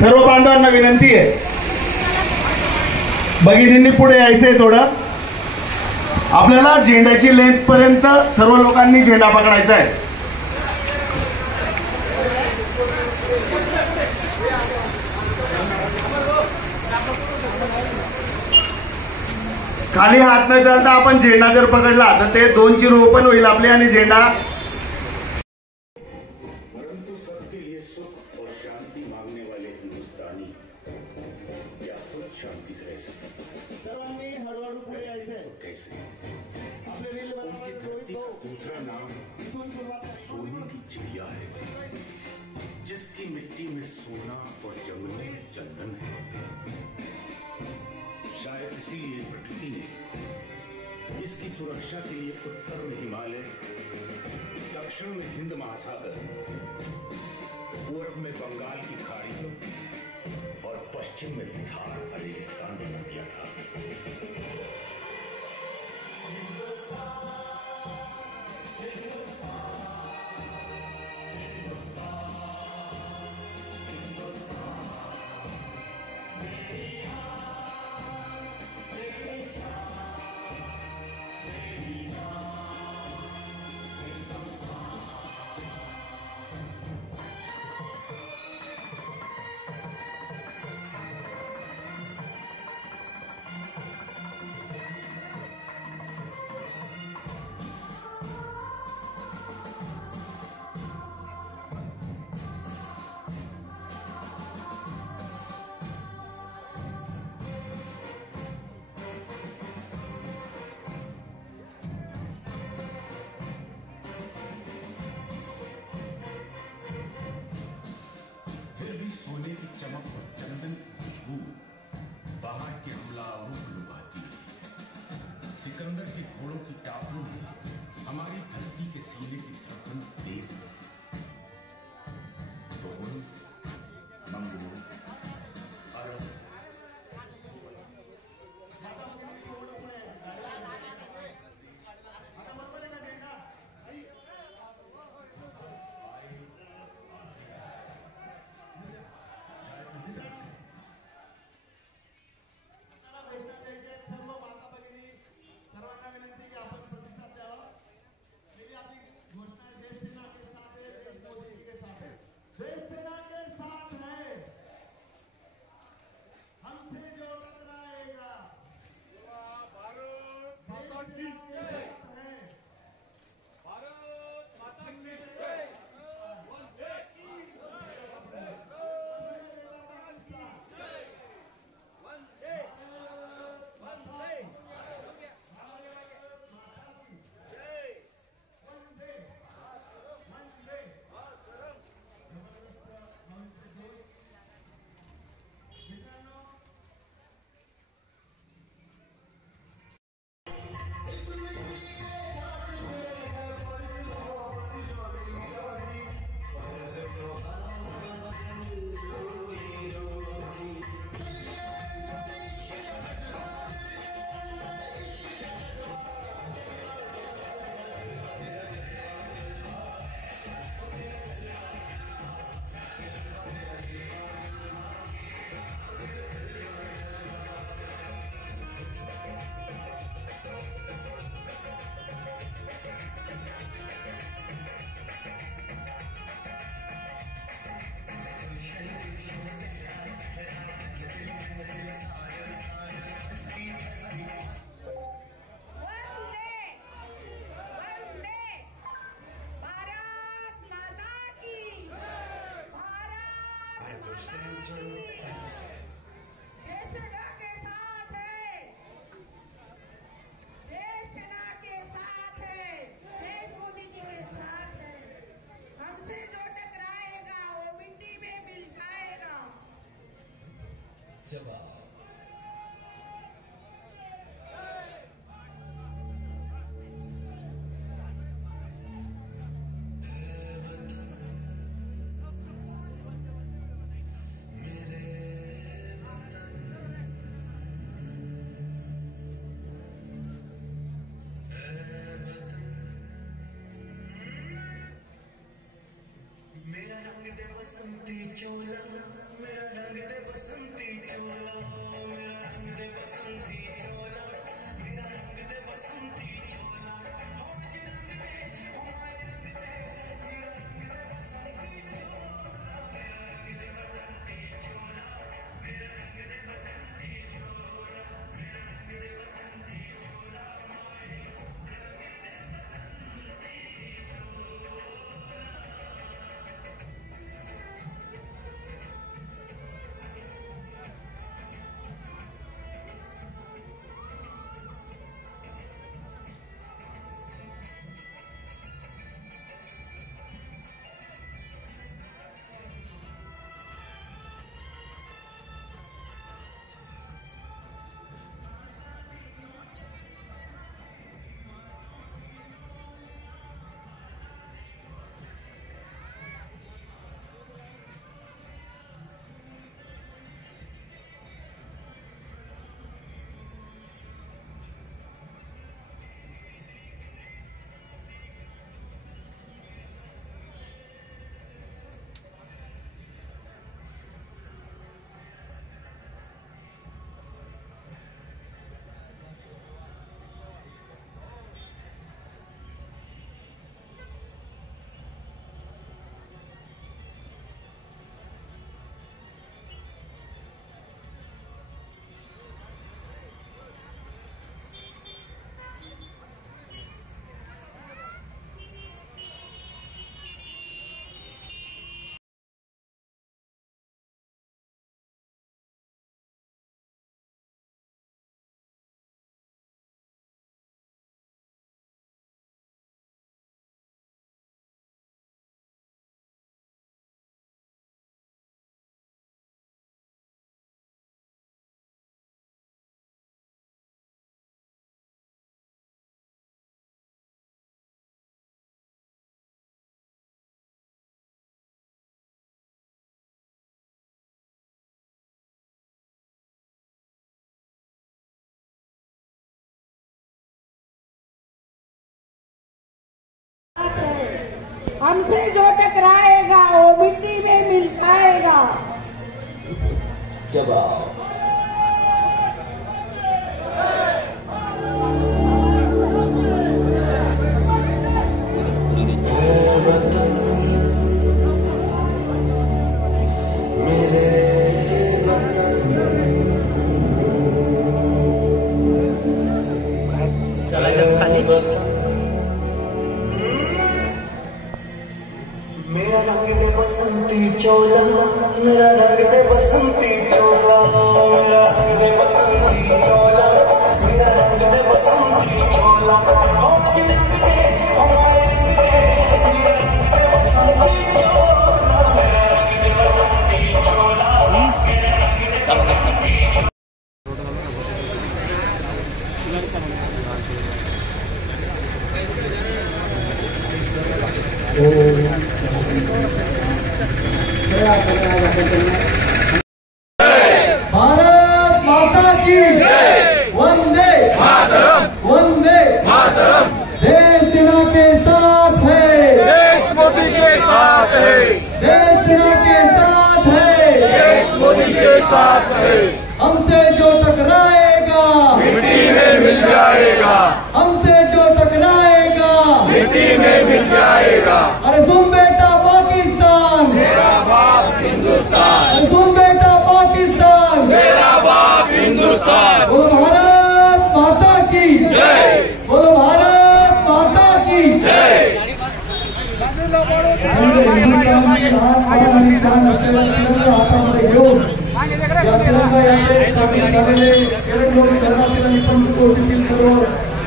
सर्व बांधवांना विनंती आहे, भगिनींनी पुढे यायचंय थोडं. आपल्याला झेंड्याची लेंथ पर्यंत सर्व लोकांनी झेंडा पकडायचा आहे. खाली हात न चालता आपण झेंडा जर पकडला तर ते 2 ची रो पण होईल आपली आणि झेंडा. परंतु सबके लिए सुख और शांति मांगने वाले हिंदुस्तानी क्या खुद शांति से रह सकते? सर्वांनी हळूहळू पुढे यायचंय. कैसे? आपले रील उनकी धरती का दूसरा नाम सोने की चिड़िया है, जिसकी मिट्टी में सोना और जंगलों में चंदन है. शायद इसीलिए प्रकृति ने इसकी सुरक्षा के लिए उत्तर में हिमालय, दक्षिण में हिंद महासागर, पूर्व में बंगाल की खाड़ी और पश्चिम में थार रेगिस्तान बना दिया था. सोने की चमक और चंदन की खुशबू बाहर के हमला रूप लुभाती है. सिकंदर के घोड़ों की टापों में हमारी धरती के सीने की धड़कन तेज है. तो मंगोल, अरब, हमसे जो टकराएगा वो मिट्टी में मिल जाएगा। जवाब मेरा रंग दे बसंती चोला, मेरा रंग दे बसंती चोला, मेरा रंग दे बसंती चोला, मेरा रंग दे बसंती चोला, आज रंग दे हमारे रंग दे, मेरा रंग दे बसंती चोला, मेरा रंग दे बसंती चोला, मेरा रंग दे बसंती चोला। भारत माता की वंदे मातरम, वंदे मातरम। देश सेना के साथ है, देश मोदी के साथ है, देश सेना के साथ है, देश मोदी के साथ है। हमसे जो टकराएगा मिट्टी में मिल जाएगा, हमसे जो टकराएगा मिट्टी में मिल जाएगा। अरे तुम बेटा पाकिस्तान, मेरा बाप हिंदुस्तान, अरे तुम बेटा पाकिस्तान, मेरा बाप हिंदुस्तान। बोलो भारत माता की जय, बोलो भारत माता की जय।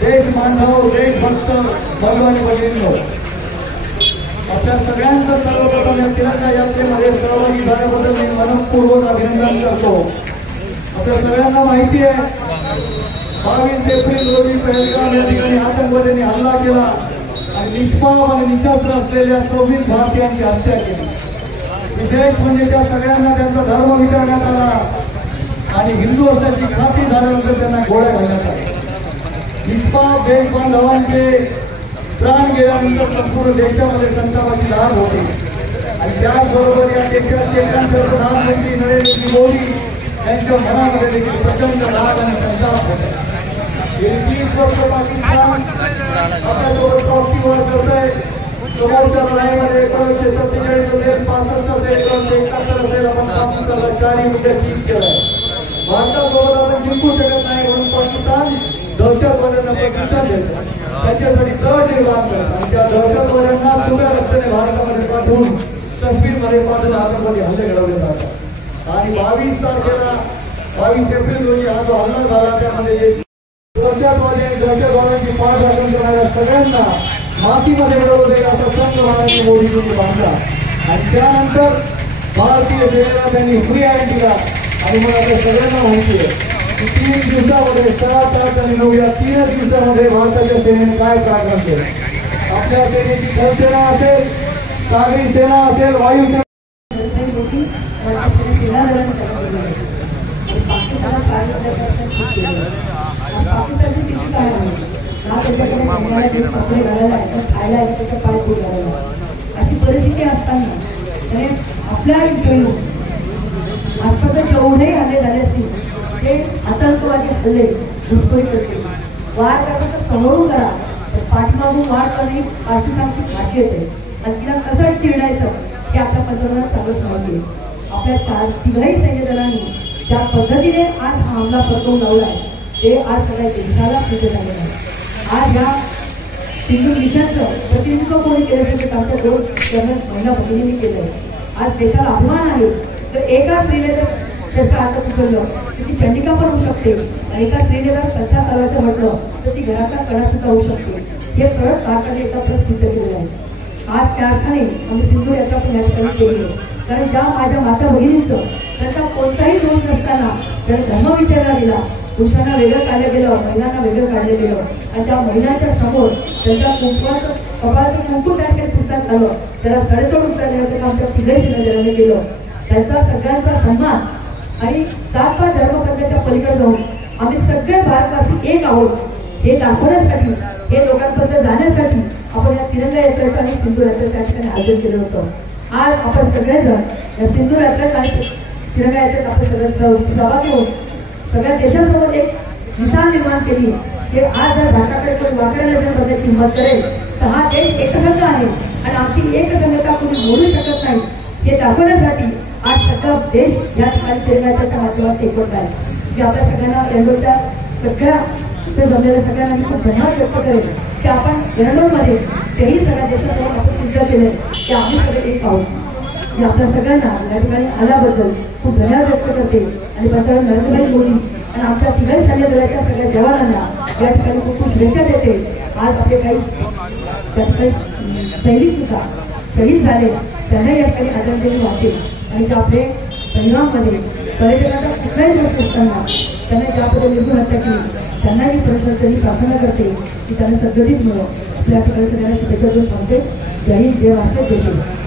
देश बांधव, देशभक्त भगवान भगिनींनो, आपल्या सगळ्यांचं सर्वप्रथम या तिरंगा यात्रेमध्ये सहभागी झाल्याबद्दल मी मनपूर्वक अभिनंदन करतो। आपल्या सगळ्यांना माहिती आहे 22 एप्रिल रोजी पहलगाम या ठिकाणी आतंकवाद्यांनी हल्ला केला आणि निष्पाप आणि निशस्त्र असलेल्या 24 भारतीयांची हत्या केली। विशेष म्हणजे त्या सगळ्यांना त्यांचा धर्म विचारण्यात आला आणि हिंदू असल्याची खात्री झाल्यानंतर त्यांना गोळ्या घालण्यात आल्या। निष्पाप देश बांधवांचे प्राण गेल्यानंतर संपूर्ण देशामध्ये संतापाची लहर होती आणि त्याचबरोबर या देशाचे प्रधानमंत्री नरेंद्र मोदी यांच्या मनामध्ये देखील प्रचंड राग आणि संताप होता। गेली 30 वर्ष पाकिस्तान आपल्यासोबत प्रॉक्सीवर करतोय। समोरच्या लढाईमध्ये 1947 असेल, 65 असेल, 1971 असेल, आपण पाकिस्तानला 40 मुद्दे ठीक केलाय। भारतासोबत आपण जिंकू शकत नाही म्हणून पाकिस्तान दहशतवाद्यांना प्रशिक्षण देतं, त्याच्यासाठी तळ निर्माण करतात आणि त्या दहशतवाद्यांना दुसऱ्या रस्त्याने भारतामध्ये पाठवून काश्मीरमध्ये पाठवून आतंकवादी हल्ले घडवले जातात। आणि 22 तारखेला 22 एप्रिल रोजी हा जो हल्ला झाला त्यामध्ये जे दहशतवादी आणि दहशतवाद्यांची पाठ राखून करणाऱ्या सगळ्यांना मातीमध्ये घडवले असं संत महाराज मोदींनी बांधला आणि त्यानंतर भारतीय सेनेला त्यांनी फ्री हँड दिला। आणि मला आता सगळ्यांना माहिती आहे की 3 दिवसामध्ये 7, 8 आणि 9 या 3 दिवसामध्ये भारताच्या सेनेने काय पराक्रम केले। आपल्या सेनेची थलसेना असेल, सागरी सेना असेल, वायुसेना अशी परिस्थिती असताना आपल्या आजपर्यंत जेवढे हल्ले झाले असतील ते आतंकवादी हल्ले घुसखोरी करते वार करायचा समोरून करा, पाठमागून वाढ करणे पाकिस्तानची खासियत आहे आणि तिला कसं चिरडायचं हे आपल्या पंतप्रधान चांगलंच माहिती आहे। आपल्या तिघही सैन्य दलांनी ज्या पद्धतीने आज हा हमला परतवून लावलाय ते आज सगळ्या देशाला सिद्ध झालेलं आहे। आज या सिंधू मिशनचं प्रतिनिधित्व कोणी केलं असेल तर आमच्या 2 कर्नल महिला भगिनींनी केलंय। आज देशाला अभिमान आहे तर एका स्त्रीने जर शस्त्र हातात उचललं तर ती चंडिका पण होऊ शकते आणि एका स्त्रीने जर संसार करायचं म्हटलं तर ती घरातला कडा सुद्धा होऊ शकते। हे परत भारताने एकदा परत सिद्ध केलेलं आहे। आज त्या अर्थाने आम्ही सिंधू यात्रा पण या ठिकाणी केली आहे, कारण ज्या माझ्या माता भगिनींचं त्यांचा कोणताही दोष नसताना त्यांना धर्म विचारला गेला, पुरुषांना वेगळं काढलं गेलं, महिलांना वेगळं काढलं गेलं आणि त्या महिलांच्या समोर त्यांच्या कुंकवाचं कपाळाचं कुंकू त्या ठिकाणी पुस्तक आलं, त्याला सडेतोड उत्तर देण्याचं आमच्या तिघही सेनादलाने केलं। त्यांचा सगळ्यांचा सन्मान आणि जात-पात धर्मकर्त्याच्या पलीकडे जाऊन आम्ही सगळे भारतवासी एक आहोत हे दाखवण्यासाठी, हे लोकांपर्यंत जाण्यासाठी आपण या तिरंगा यात्रेचं आणि सिंधू यात्रेचं त्या ठिकाणी आयोजन केलं होतं. आज आपण सगळेजण या सिंधू यात्रेत आणि तिरंगा यात्रेत आपण सगळे सहभागी होऊन सगळ्या देशासमोर एक दिशा निर्माण केली की आज जर भारताकडे कोणी वाकड्या नजरेने बघण्याची हिंमत करेल तर हा देश एकसंघ आहे आणि आमची एकसंघता कोणी मोडू शकत नाही हे दाखवण्यासाठी आज सगळा देश या ठिकाणी तिरंगा यात्रेच्या माध्यमातून एकवटला आहे. मी आपल्या सगळ्यांना एरंडोलच्या सगळ्या इथे जमलेल्या सगळ्यांना मी खूप धन्यवाद व्यक्त करेन की आपण एरंडोलमध्ये तेही सगळ्या देशासमोर आपण सिद्ध केले की आम्ही सगळे एक आहोत. मी आपल्या सगळ्यांना या ठिकाणी आल्याबद्दल खूप धन्यवाद व्यक्त करते आणि पंतप्रधान नरेंद्रभाई मोदी आणि आमच्या तिघही सैन्य दलाच्या सगळ्या जवानांना या ठिकाणी खूप खूप शुभेच्छा देते. आज आपले काही त्या ठिकाणी सैनिक सुद्धा शहीद झाले त्यांना या ठिकाणी आदरांजली वाहते आणि जे आपले परिणाममध्ये पर्यटकांचा कुठलाही दोष असताना त्यांना ज्यापद्धतीने निर्गुण हत्या केली त्यांना मी प्रशासनाची प्रार्थना करते की त्यांना सद्गतीत मिळो. आपल्या ठिकाणी सगळ्यांना शुभेच्छा देऊन सांगते. जय हिंद, जय महाराष्ट्र, जय श्री.